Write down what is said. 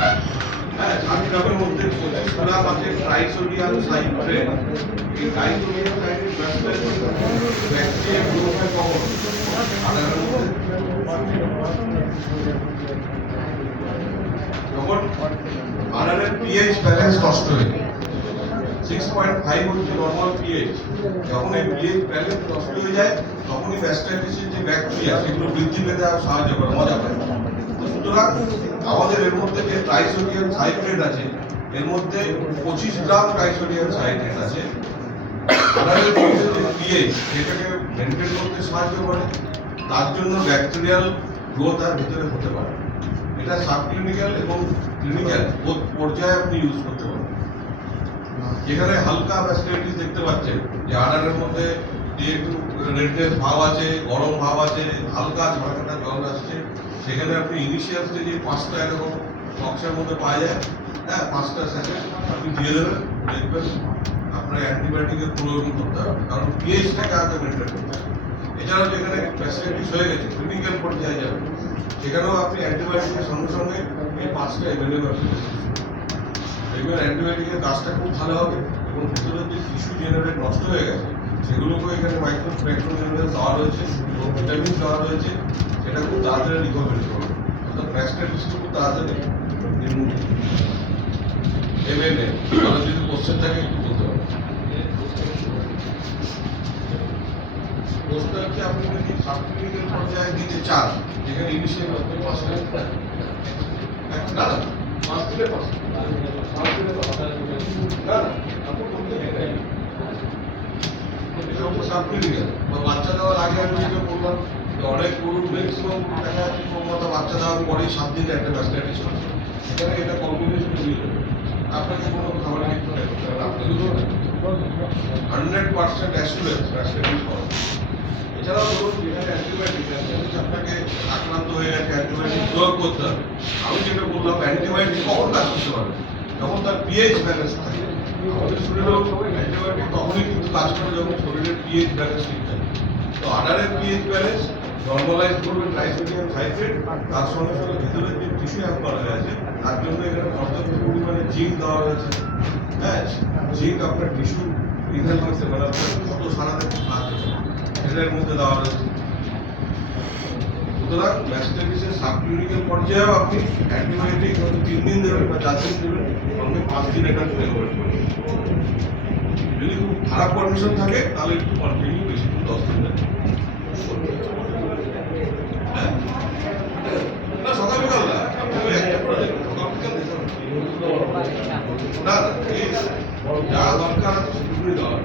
হ্যাঁ, 60 গ্রামের মধ্যে 25 গ্রাম আছে ট্রাইসোডিয়াম সাইট্রেট। এই ট্রাইসোডিয়াম সাইট্রেট ব্যাকটেরিয়া গ্রোথ হয় কখন? আদারের মধ্যে যখন আদারের পিএইচ ব্যালেন্স নষ্ট হয়ে যায়। 6.5 হচ্ছে নরমাল পিএইচ। যখন এই পিএইচ ব্যালেন্স নষ্ট হয়ে যায় তখনই ম্যাস্টাইটিসের যে ব্যাকটেরিয়া সেগুলো বৃদ্ধি পেতে সাহায্য করে, মজা পায়। সুতরাং আমাদের এর মধ্যে যে ট্রাইসোডিয়াম সাইট্রেট আছে এর মধ্যে 25 গ্রাম ট্রাইসোডিয়াম সাইট্রেট আছে। আদারের যে পিএইচ সেটাকে মেনটেন করতে সাহায্য করে, তার জন্য ব্যাকটেরিয়াল গ্রোথ আর ভেতরে হতে পারে। এটা সাবক্লিনিক্যাল এবং ক্লিনিক্যাল বোথ পর্যায়ে আপনি ইউজ করতে পারেন। যেখানে হালকা ম্যাস্টাইটিস দেখতে পাচ্ছেন যে আদারের মধ্যে যে একটু রেডনেস ভাব আছে, গরম ভাব আছে, হালকা ঝাড়কাটা জল আসছে, সেখানে আপনি ইনিশিয়াল স্টেজে 5টা এরকম বক্সের মধ্যে পাওয়া যায়, হ্যাঁ 5টা স্যাচেট আপনি দিয়ে দেবেন, দেখবেন আপনার অ্যান্টিবায়োটিকের প্রয়োগ করতে হবে, কারণ পিএইচটাকে আগে মেনটেন করতে হবে। এছাড়াও যেখানে ম্যাস্টাইটিস হয়ে গেছে ক্লিনিক্যাল পর্যায়ে যাবে, সেখানেও আপনি অ্যান্টিবায়োটিকের সঙ্গে সঙ্গে এই 5টা অ্যাভেলেবল দেখবেন অ্যান্টিবায়োটিকের কাজটা খুব ভালো হবে এবং ভেতরের যে টিস্যু জেনারেট নষ্ট হয়ে গেছে সেগুলোকেও এখানে মাইক্রো জেনারেল দেওয়া রয়েছে এবং ভিটামিন দেওয়া রয়েছে, সেটা খুব তাড়াতাড়ি রিকভারি করবে, অর্থাৎ ম্যাস্টাইটিসটা খুব তাড়াতাড়ি নির্মূল। এমএনএ তাহলে যদি কোশ্চেন থাকে একটু বলতে পারেন। কোর্সটা হচ্ছে আপনি যদি সাবক্লিনিক্যাল পর্যায়ে দিতে চান, যেখানে ইনিশিয়াল আপনি 5টা না না 5 দিলে 5 বাচ্চা দেওয়ার আগে আমি যেটা বললাম যে অনেক গরুর ম্যাক্সিমাম দেখা যাচ্ছে প্রবণতা বাচ্চা দেওয়ার পরে 7 দিনে একটা ম্যাস্টাইটিস হচ্ছে, সেখানে এটা কম্বিনেশন দিলে আপনাকে কোনো খাবারের কিছু করতে হবে, আপনি 100% অ্যাসুরেন্স ম্যাস্টাইটিস হবে। এছাড়াও ধরুন যেখানে অ্যান্টিবায়োটিক আপনাকে আক্রান্ত হয়ে গেছে, অ্যান্টিবায়োটিক প্রয়োগ করতে হবে। আমি যেটা বললাম অ্যান্টিবায়োটিক কখন কাজ করতে পারবে, যখন তার পিএইচ ব্যালেন্স থাকে। আমাদের শরীরেও অ্যান্টিবায়োটিক তখনই কিন্তু কাজ করে যখন শরীরের পিএইচ ব্যালেন্স ঠিক থাকে। তো আদারের পিএইচ ব্যালেন্স নর্মালাইজ করবে ট্রাইসোডিয়াম সাইট্রেট, তার সঙ্গে সঙ্গে ভেতরের যে টিস্যু অ্যাম্পার হয়ে আছে তার জন্য এখানে পর্যাপ্ত পরিমাণে জিঙ্ক দেওয়া রয়েছে। হ্যাঁ, জিঙ্ক আপনার টিস্যু রিহেল করতে পারে, কত সারাতে সাহায্য করে, এটার মধ্যে দেওয়া রয়েছে। সুতরাং ম্যাস্টাইটিসের সাবক্লিনিক্যাল পর্যায়েও আপনি অ্যান্টিবায়োটিক হয়তো 3 দিন দেবেন বা 4 দিন দেবেন, সঙ্গে 5 দিন এটা রেকমেন্ড করবেন। যদি খুব খারাপ কন্ডিশন থাকে তাহলে একটু কন্টিনিউ বেশি দিন 10 দিন দেবেন। হ্যাঁ না সকাল বিকাল না, আপনি একটা করে দেবেন, সকাল বিকাল দিতে হবে না, যা দরকার আছে সেগুলোই দেওয়া।